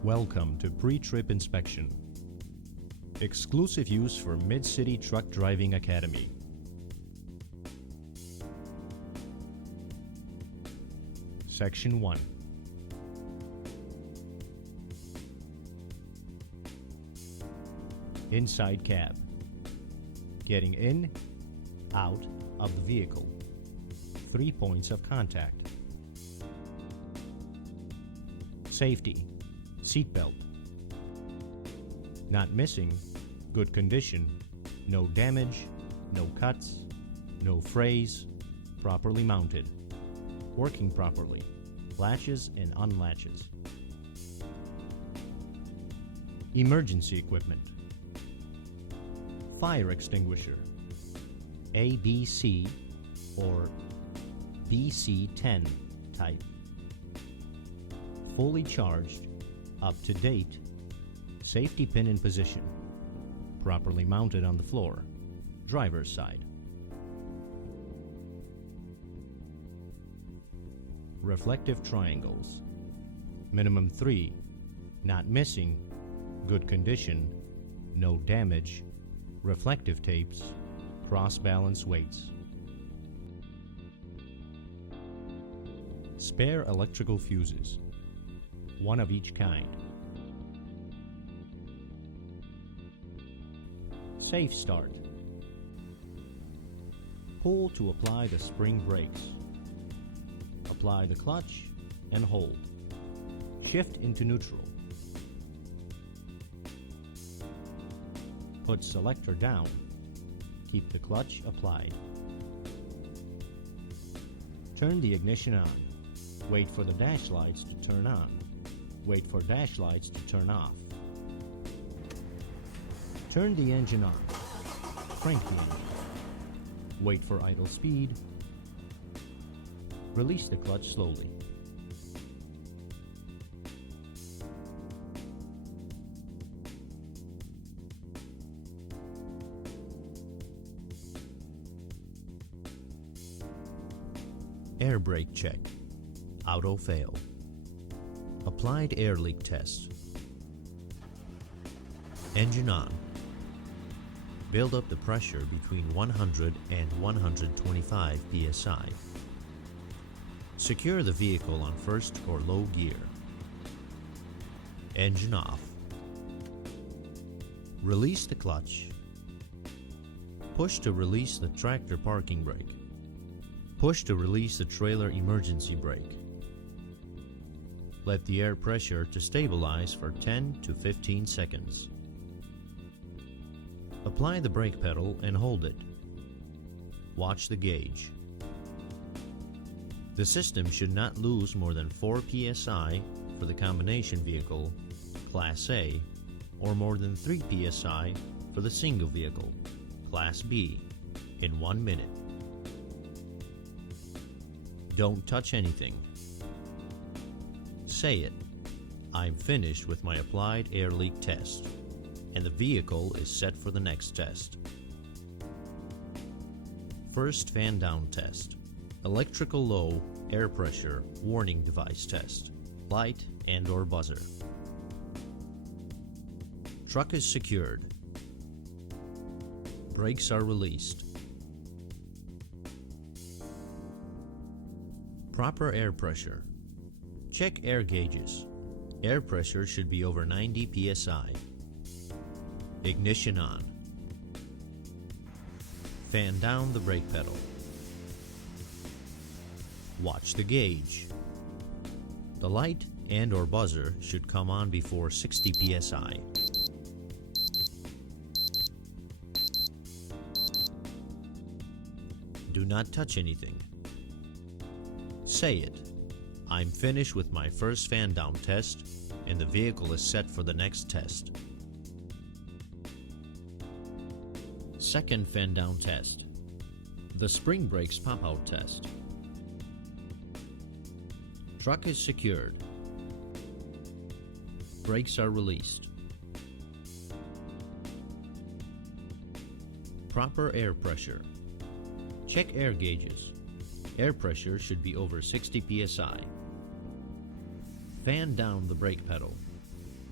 Welcome to Pre-Trip Inspection. Exclusive use for Mid-City Truck Driving Academy. Section 1. Inside cab. Getting in, out of the vehicle. 3 points of contact. Safety. Seatbelt. Not missing, good condition, no damage, no cuts, no frays, properly mounted, working properly, latches and unlatches. Emergency equipment. Fire extinguisher, ABC or BC10 type. Fully charged, up to date, safety pin in position, properly mounted on the floor, driver's side. Reflective triangles, minimum 3, not missing, good condition, no damage, reflective tapes, cross balance weights. Spare electrical fuses, 1 of each kind. Safe start. Pull to apply the spring brakes. Apply the clutch and hold. Shift into neutral. Put selector down. Keep the clutch applied. Turn the ignition on. Wait for the dash lights to turn on. Wait for dash lights to turn off. Turn the engine on. Crank the engine. Wait for idle speed. Release the clutch slowly. Air brake check. Auto fail. Applied air leak test. Engine on. Build up the pressure between 100 and 125 psi. Secure the vehicle on first or low gear. Engine off. Release the clutch. Push to release the tractor parking brake. Push to release the trailer emergency brake. Let the air pressure to stabilize for 10 to 15 seconds. Apply the brake pedal and hold it. Watch the gauge. The system should not lose more than 4 psi for the combination vehicle, Class A, or more than 3 psi for the single vehicle, Class B, in 1 minute. Don't touch anything. Say it, I'm finished with my applied air leak test, and the vehicle is set for the next test. First fan down test. Electrical low air pressure warning device test. Light and or buzzer. Truck is secured. Brakes are released. Proper air pressure. Check air gauges. Air pressure should be over 90 psi. Ignition on. Fan down the brake pedal. Watch the gauge. The light and or buzzer should come on before 60 psi. Do not touch anything. Say it. I'm finished with my first fan down test, and the vehicle is set for the next test. Second fan down test. The spring brakes pop out test. Truck is secured. Brakes are released. Proper air pressure. Check air gauges. Air pressure should be over 60 psi. Fan down the brake pedal.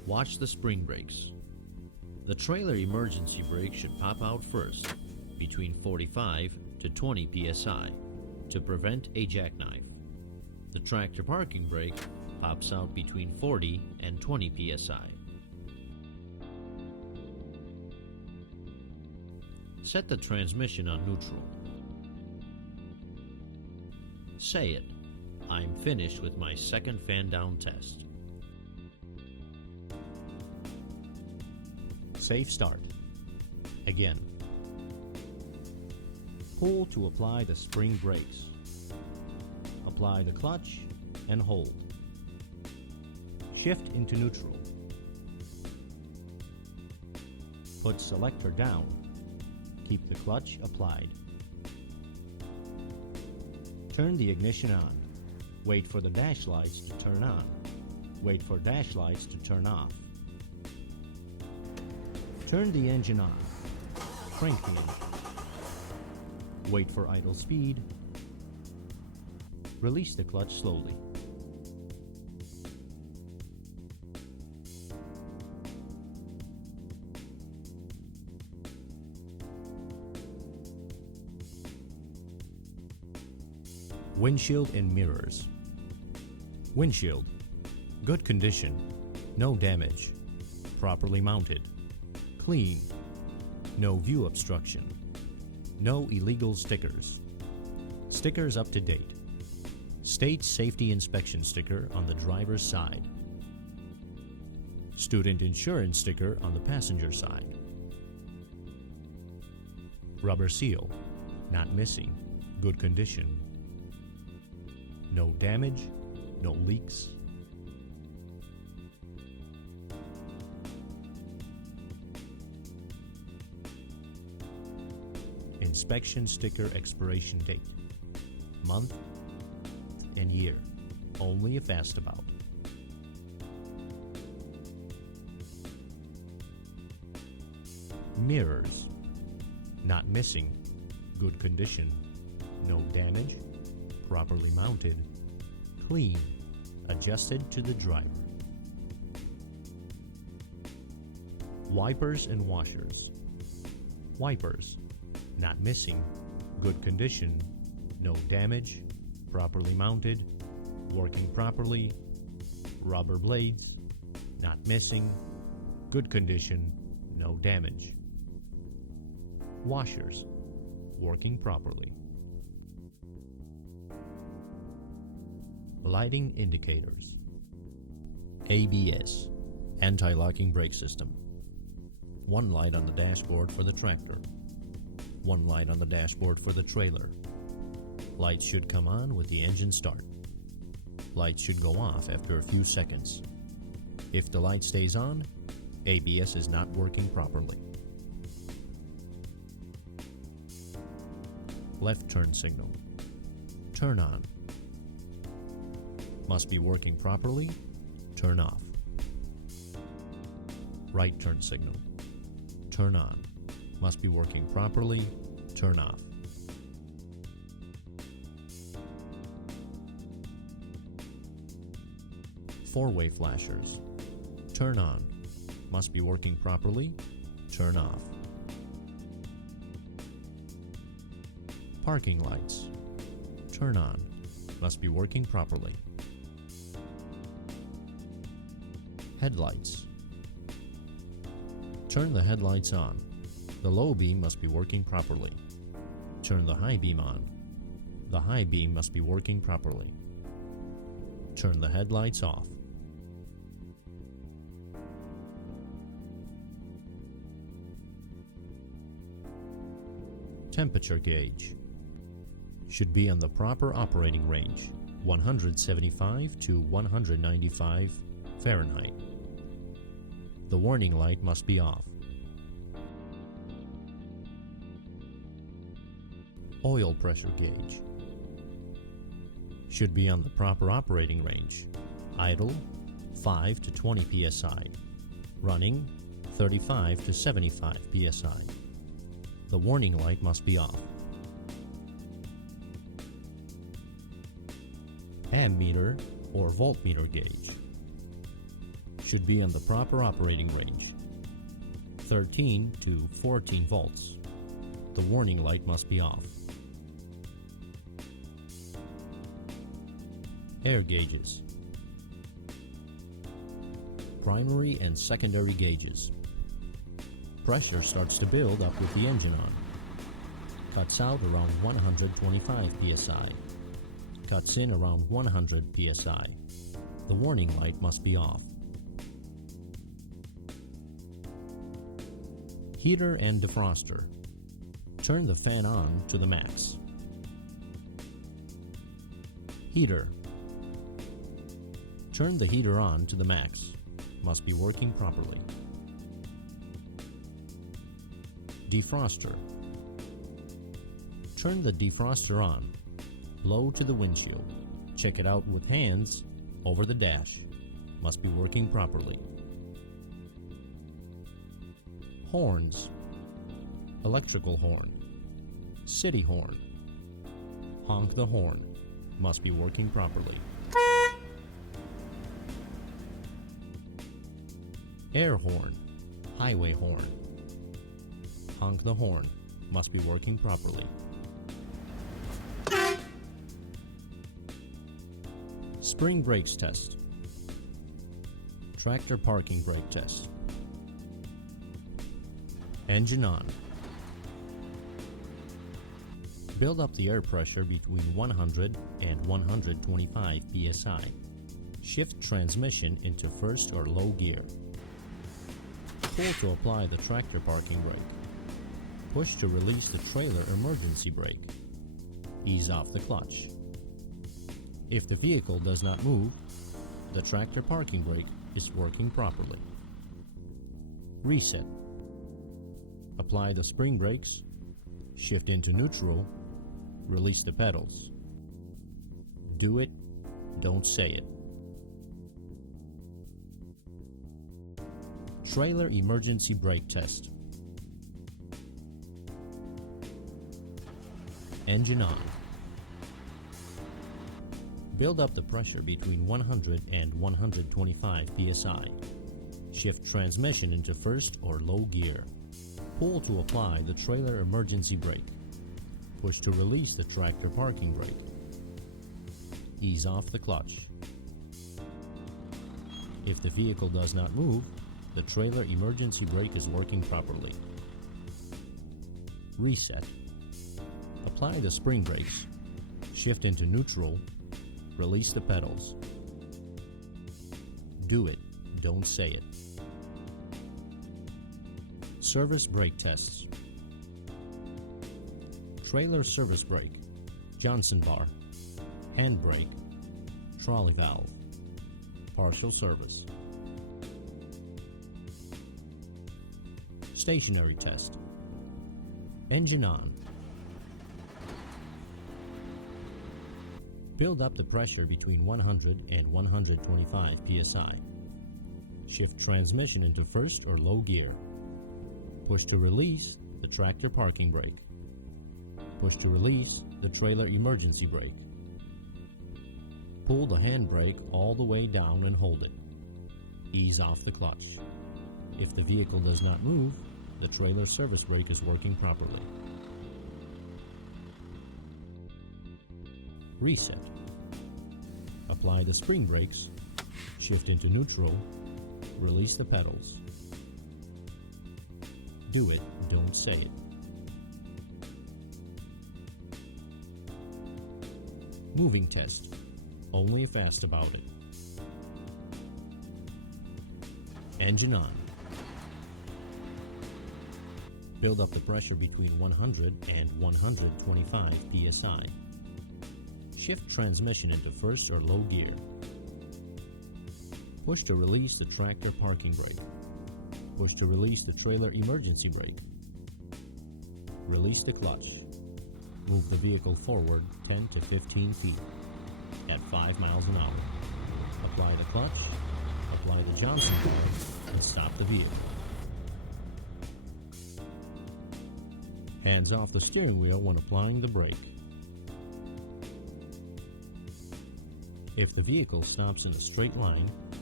Watch the spring brakes. The trailer emergency brake should pop out first, between 45 to 20 psi, to prevent a jackknife. The tractor parking brake pops out between 40 and 20 psi. Set the transmission on neutral. Say it, I'm finished with my second fan down test. Safe start. Again. Pull to apply the spring brakes. Apply the clutch and hold. Shift into neutral. Put selector down. Keep the clutch applied. Turn the ignition on. Wait for the dash lights to turn on. Wait for dash lights to turn off. Turn the engine on. Crank the engine. Wait for idle speed. Release the clutch slowly. Windshield and mirrors. Windshield, good condition, no damage, properly mounted, clean, no view obstruction, no illegal stickers, stickers up to date, state safety inspection sticker on the driver's side, student insurance sticker on the passenger side, rubber seal, not missing, good condition, no damage, no leaks. Inspection sticker expiration date, month and year, only if asked about. Mirrors, not missing, good condition, no damage, properly mounted, clean, adjusted to the driver. Wipers and washers. Wipers, not missing, good condition, no damage, properly mounted, working properly. Rubber blades, not missing, good condition, no damage. Washers, working properly. Lighting indicators. ABS, anti-locking brake system. One light on the dashboard for the tractor. One light on the dashboard for the trailer. Lights should come on with the engine start. Lights should go off after a few seconds. If the light stays on, ABS is not working properly. Left turn signal. Turn on. Must be working properly. Turn off. Right turn signal. Turn on. Must be working properly. Turn off. Four-way flashers. Turn on. Must be working properly. Turn off. Parking lights. Turn on. Must be working properly. Headlights. Turn the headlights on. The low beam must be working properly. Turn the high beam on. The high beam must be working properly. Turn the headlights off. Temperature gauge. Should be on the proper operating range, 175 to 195 Fahrenheit. The warning light must be off. Oil pressure gauge. Should be on the proper operating range. Idle, 5 to 20 psi. Running, 35 to 75 psi. The warning light must be off. Ammeter or voltmeter gauge. should be on the proper operating range, 13 to 14 volts. The warning light must be off. Air gauges. Primary and secondary gauges. Pressure starts to build up with the engine on. Cuts out around 125 psi. Cuts in around 100 psi. The warning light must be off. Heater and defroster. Turn the fan on to the max. Heater. Turn the heater on to the max. Must be working properly. Defroster. Turn the defroster on. Blow to the windshield. Check it out with hands over the dash. Must be working properly. Horns. Electrical horn. City horn. Honk the horn. Must be working properly. Air horn. Highway horn. Honk the horn. Must be working properly. Spring brakes test. Tractor parking brake test. Engine on. Build up the air pressure between 100 and 125 psi. Shift transmission into first or low gear. Pull to apply the tractor parking brake. Push to release the trailer emergency brake. Ease off the clutch. If the vehicle does not move, the tractor parking brake is working properly. Reset. Apply the spring brakes. Shift into neutral. Release the pedals. Do it, don't say it. Trailer emergency brake test. Engine on. Build up the pressure between 100 and 125 psi. Shift transmission into first or low gear. Pull to apply the trailer emergency brake. Push to release the tractor parking brake. Ease off the clutch. If the vehicle does not move, the trailer emergency brake is working properly. Reset. Apply the spring brakes. Shift into neutral. Release the pedals. Do it, don't say it. Service brake tests. Trailer service brake, Johnson bar, handbrake, trolley valve, partial service. Stationary test. Engine on. Build up the pressure between 100 and 125 psi. Shift transmission into first or low gear. Push to release the tractor parking brake. Push to release the trailer emergency brake. Pull the handbrake all the way down and hold it. Ease off the clutch. If the vehicle does not move, the trailer service brake is working properly. Reset. Apply the spring brakes. Shift into neutral. Release the pedals. Do it, don't say it. Moving test. Only if asked about it. Engine on. Build up the pressure between 100 and 125 psi. Shift transmission into first or low gear. Push to release the tractor parking brake. Push to release the trailer emergency brake. Release the clutch. Move the vehicle forward 10 to 15 feet at 5 miles an hour. Apply the clutch, apply the Johnson bar, and stop the vehicle. Hands off the steering wheel when applying the brake. If the vehicle stops in a straight line,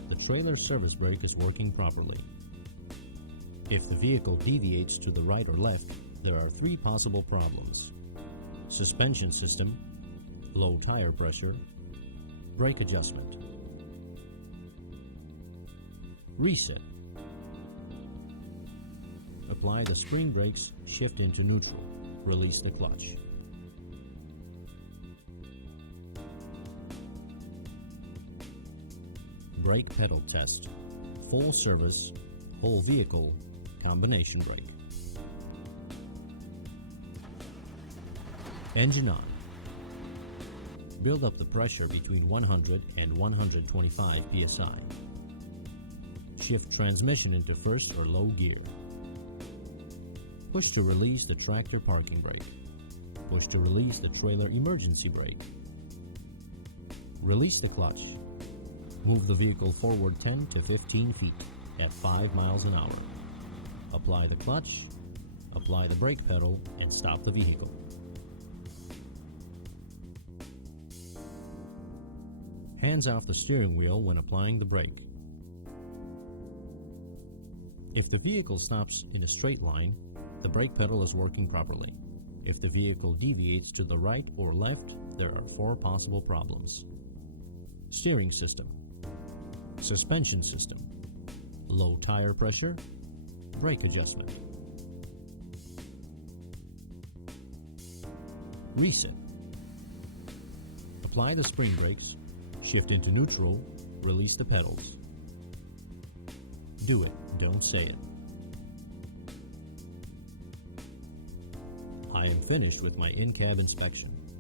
the trailer service brake is working properly. If the vehicle deviates to the right or left, there are three possible problems: suspension system, low tire pressure, brake adjustment. Reset. Apply the spring brakes, shift into neutral, release the clutch. Brake pedal test. Full service, whole vehicle, combination brake. Engine on. Build up the pressure between 100 and 125 psi. Shift transmission into first or low gear. Push to release the tractor parking brake. Push to release the trailer emergency brake. Release the clutch. Move the vehicle forward 10 to 15 feet at 5 miles an hour. Apply the clutch, apply the brake pedal, and stop the vehicle. Hands off the steering wheel when applying the brake. If the vehicle stops in a straight line, the brake pedal is working properly. If the vehicle deviates to the right or left, there are four possible problems: steering system, suspension system, low tire pressure, brake adjustment. Reset. Apply the spring brakes, shift into neutral, release the pedals. Do it, don't say it. I am finished with my in-cab inspection.